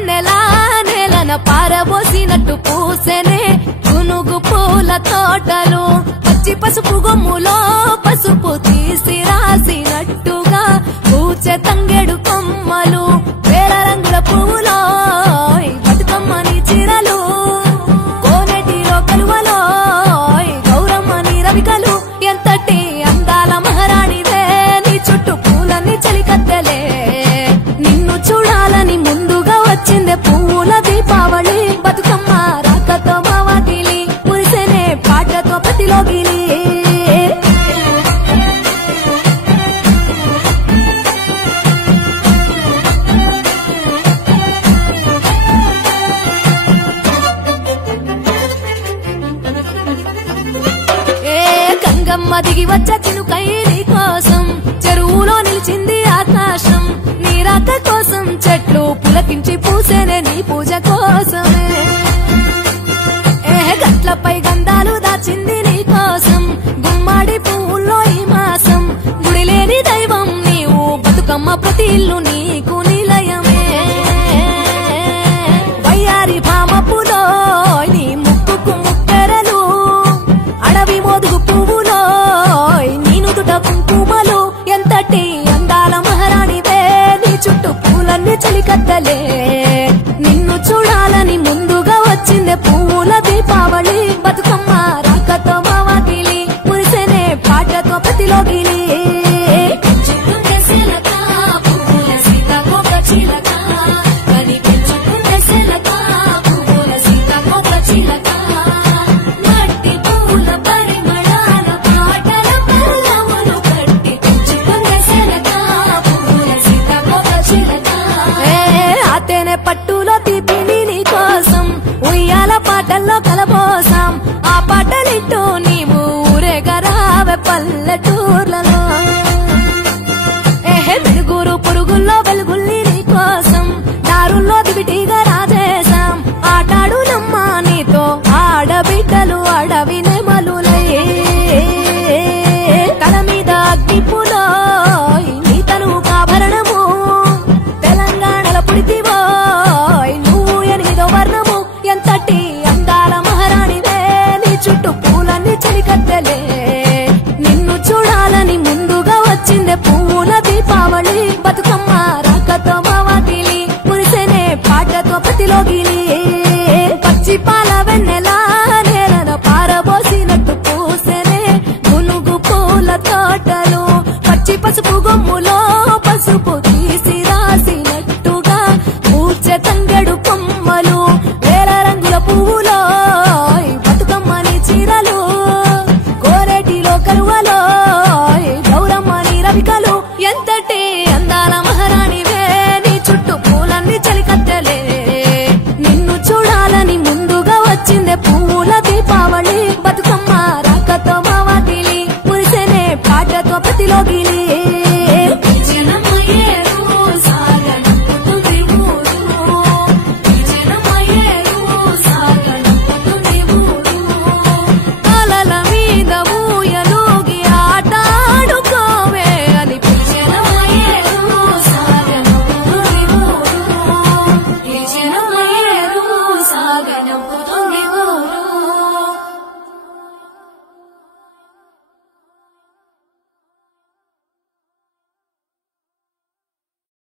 వెన్నెలా నేలన పారబోసినట్టు పూసెనే గునుగు పూల తోటలు పచ్చి పసుపు గొమ్ములో పసుపు తీసి రాసినట్టుగా పూచె తంగెడు కొమ్మలు వేల రంగుల పువ్వులో బతుకమ్మని చీరలు కోనేటిలో కలువలో గౌరమ్మని రవికలు ఎంతటి అందాల మహారాణివే నీ చుట్టూ పూలన్నీ చలికత్తెలే నిన్ను చూడాలని ముందుగా వచ్చిందే పువ్వుల దీపావళి బతుకమ్మ రాకతో మా వాకిలి మురిసెనే పాటతో ప్రతిలోగిలి గంగమ్మ దిగి వచ్చ చినుకై నీ కోసం చెరువులో నిలిచింది ఆకాశం నీ రాక కోసం చెట్లు పులకించి పూసేనే నీ పూజ కోసమే గట్లపై గంధాలు దాచింది నీ కోసం గుమ్మాడి పువ్వుల్లో ఈ మాసం గుడి లేని దైవం నీవు బతుకమ్మ ప్రతి ఇల్లు నీకు నిలయమే వయ్యారి భామపులో నీ ముక్కుకు ముక్కెరలు అడవి మోదుగు పువ్వులో నీ నుదుట కుంకుమలు ఎంతటి అందాల మహారాణివే నీ చుట్టూ పూలన్నీ చలికత్తలే నిన్ను చూడాలని ముందుగా వచ్చిందే పువ్వుల దీపావళి బతుకమ్మ రాకతో మా వాకిలి మురిసెనే పాటతో ప్రతిలోగిలి పట్టులో